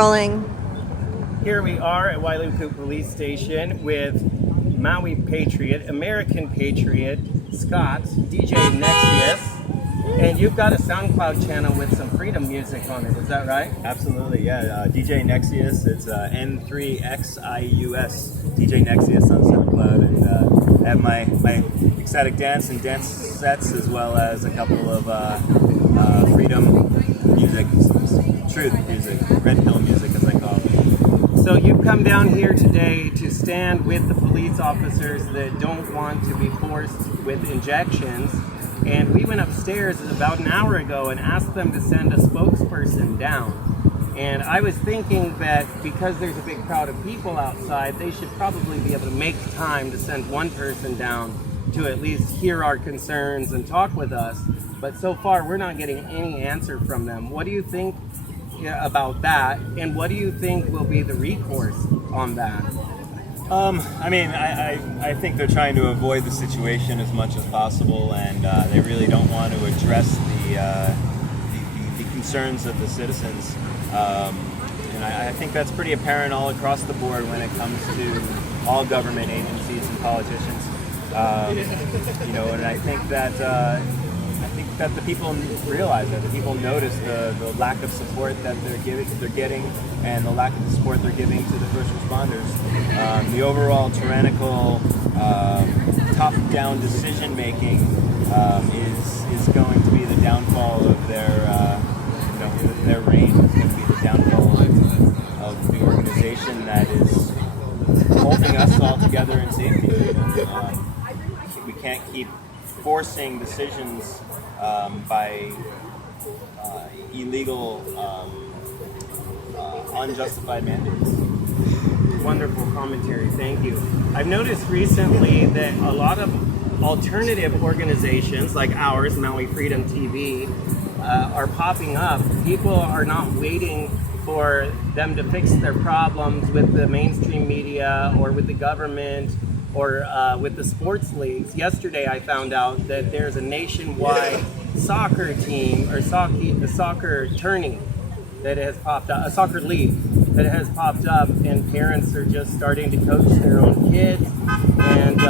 Rolling. Here we are at Wailuku Police Station with Maui Patriot, American Patriot, Scott, DJ Nexius, and you've got a SoundCloud channel with some freedom music on it, is that right? Absolutely, yeah. DJ Nexius, it's N3XIUS, DJ Nexius on SoundCloud, and I have my ecstatic dance and dance sets, as well as a couple of freedom music, truth music, red pill music as I call it. So you've come down here today to stand with the police officers that don't want to be forced with injections. And we went upstairs about an hour ago and asked them to send a spokesperson down. And I was thinking that because there's a big crowd of people outside, they should probably be able to make time to send one person down to at least hear our concerns and talk with us. But so far, we're not getting any answer from them. What do you think about that, and what do you think will be the recourse on that? I think they're trying to avoid the situation as much as possible, and they really don't want to address the concerns of the citizens. And I think that's pretty apparent all across the board when it comes to all government agencies and politicians. And I think that the people realize that. The people notice the lack of support that they're getting, and the lack of the support they're giving to the first responders. The overall tyrannical, top-down decision making is going to be the downfall of their reign. It's going to be the downfall of the organization that is holding us all together in safety. We can't keep forcing decisions by illegal, unjustified mandates. Wonderful commentary, thank you. I've noticed recently that a lot of alternative organizations like ours, Maui Freedom TV, are popping up. People are not waiting for them to fix their problems with the mainstream media or with the government or with the sports leagues. Yesterday I found out that there's a nationwide soccer team or soccer tourney that has popped up, a soccer league that has popped up, and parents are just starting to coach their own kids, and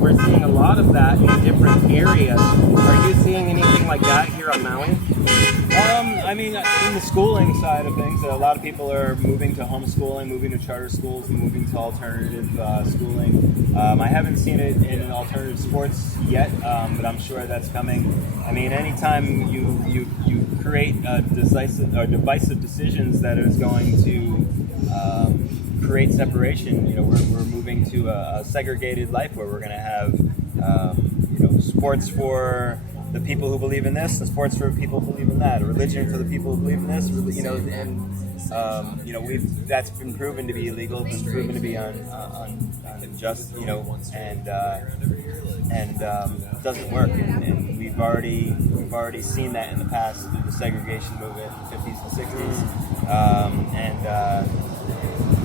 we're seeing a lot of that in different areas. Are you seeing anything like that here on Maui? In the schooling side of things, a lot of people are moving to homeschooling, moving to charter schools, and moving to alternative schooling. I haven't seen it in alternative sports yet, but I'm sure that's coming. Anytime you create divisive decisions that is going to create separation, we're moving to a segregated life where we're going to have sports for the people who believe in this, and sports for people who believe in that, or religion for the people who believe in this, that's been proven to be illegal, been proven to be unjust, and doesn't work. And we've already seen that in the past through the segregation movement in the 50s and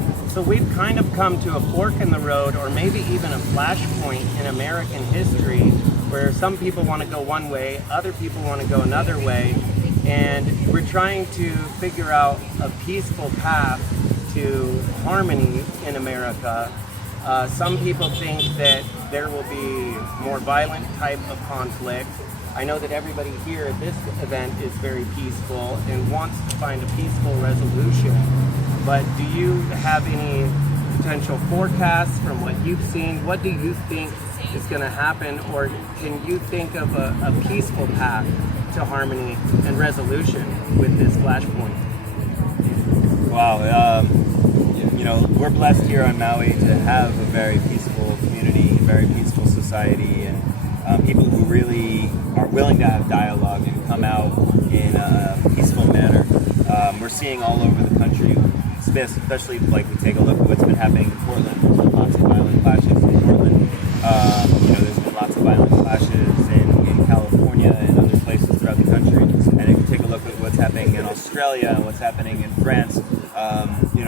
60s, So we've kind of come to a fork in the road, or maybe even a flashpoint in American history, where some people want to go one way, other people want to go another way, and we're trying to figure out a peaceful path to harmony in America. Some people think that there will be more violent type of conflict. I know that everybody here at this event is very peaceful and wants to find a peaceful resolution, but do you have any potential forecasts from what you've seen? What do you think is going to happen, or can you think of a peaceful path to harmony and resolution with this flashpoint? Wow, we're blessed here on Maui to have a very peaceful community, a very peaceful society, and people who really are willing to have dialogue and come out in a peaceful manner. We're seeing all over the country, especially like we take a look at what's been happening in Portland. There's been lots of violent clashes in Portland. There's been lots of violent clashes in California and other places throughout the country. And if you take a look at what's happening in Australia and what's happening in France,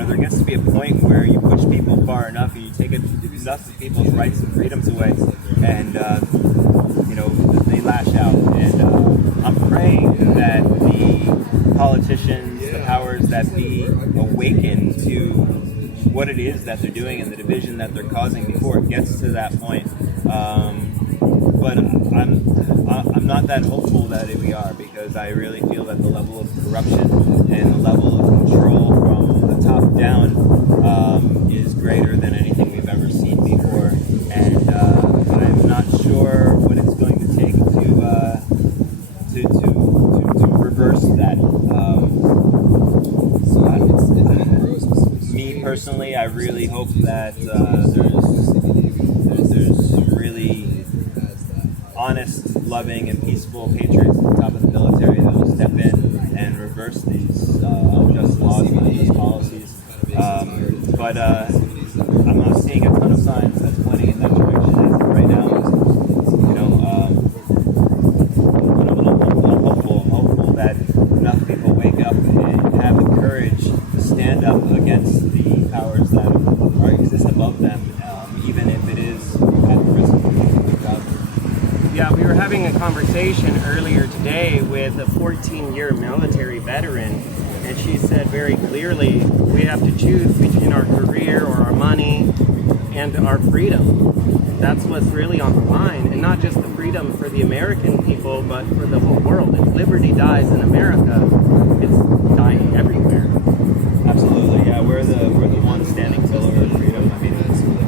there gets to be a point where you push people far enough and you take enough of people's rights and freedoms away, and they lash out. And I'm praying that the politicians, the powers that be, awaken to what it is that they're doing and the division that they're causing before it gets to that point. But I'm not that hopeful that we are, because I really feel that the level of corruption and the level of control from the top down is greater than anything we've ever seen before, and I'm not sure what it's going to take to reverse that. Me personally, I really hope that there's really honest, loving, and peaceful patriots at the top of the military that will step in and reverse these unjust laws and unjust policies. But I'm not seeing a ton of signs that's pointing in that direction as of right now. You know, I'm hopeful that enough people wake up and have the courage to stand up against the powers that exist above them, even if it is at the risk of their job. Yeah, we were having a conversation earlier today with a 14-year military veteran, and she said very clearly, we have to choose between our career or our money and our freedom. That's what's really on the line, and not just the freedom for the American people, but for the whole world. If liberty dies in America, it's dying everywhere. Absolutely, yeah. We're the one standing pillar of freedom. I mean,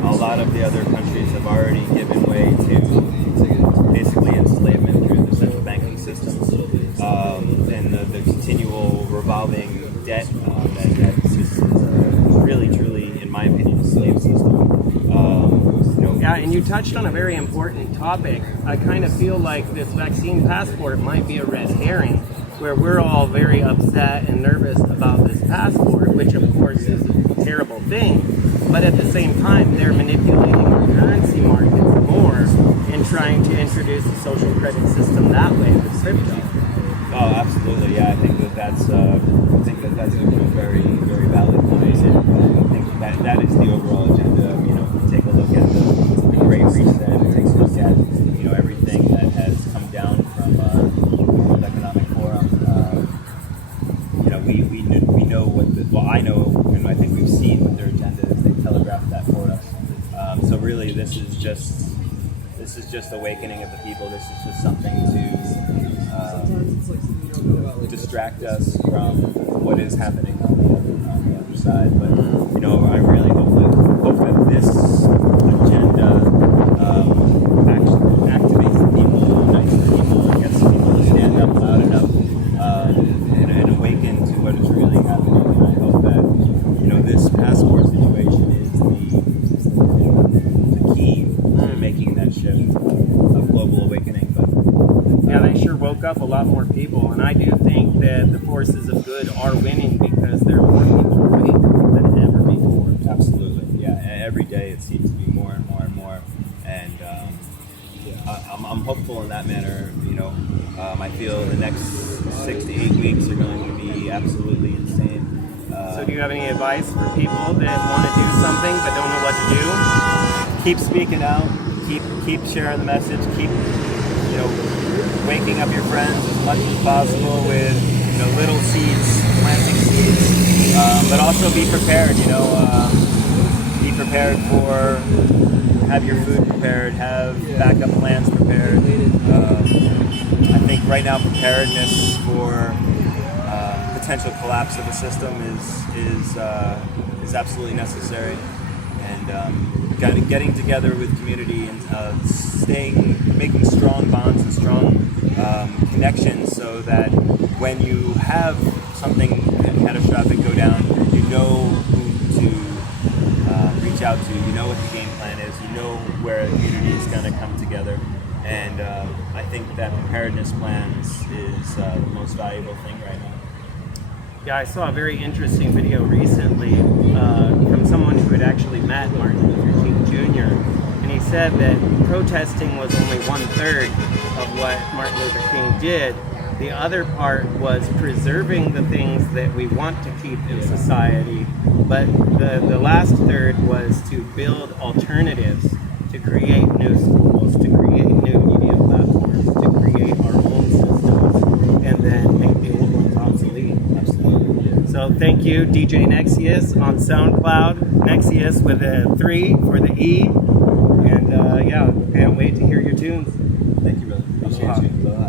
a lot of the other countries have already given way to basically enslavement through the central banking systems, and the continual revolving debt that is really, truly, in my opinion, a slave system. Yeah, and you touched on a very important topic. I kind of feel like this vaccine passport might be a red herring, where we're all very upset and nervous about this passport, which of course is a terrible thing. But at the same time, they're manipulating our currency markets more and trying to introduce a social credit system that way with crypto. Oh, absolutely. Yeah, I think that's a very, very valid point, and I think that is the overall agenda. You know, if we take a look at the Great Reset, take a look at everything that has come down from the World Economic Forum. We know I know, and I think we've seen what their agenda is. They telegraphed that for us. So really, this is just awakening of the people. This is just something to distract us from what is happening on the other side. But I really hope that this agenda activates the people, unites the people, and gets people to stand up loud enough and awaken to what is really happening. And I hope that this passport situation is the key to making that shift of global awakening. But yeah, they sure woke up a lot more people, and I do think that the forces of good are winning because there are more people awake than ever before. Absolutely, yeah. Every day it seems to be more and more and more, and I'm hopeful in that manner. I feel the next 6 to 8 weeks are going to be absolutely insane. So do you have any advice for people that want to do something but don't know what to do? Keep speaking out. Keep sharing the message. Keep waking up your friends as much as possible with little seeds, planting seeds, but also be prepared. Be prepared for. Have your food prepared. Have backup plans prepared. I think right now preparedness for potential collapse of the system is absolutely necessary, and getting together with community and making strong bonds and strong connections, so that when you have something catastrophic go down, you know who to reach out to, you know what the game plan is, you know where the community is going to come together, and I think that preparedness plans is the most valuable thing right now. Yeah, I saw a very interesting video recently from someone who had actually met Martin Luther King Jr. And he said that protesting was only 1/3 of what Martin Luther King did. The other part was preserving the things that we want to keep in society. But the last third was to build alternatives, to create new schools, to create new media platforms, to create our own systems, and then make the old ones obsolete. Absolutely. So So thank you, DJ Nexius on SoundCloud. Nexius with a 3 for the E. And yeah, can't wait to hear your tunes. Thank you, brother. Appreciate you.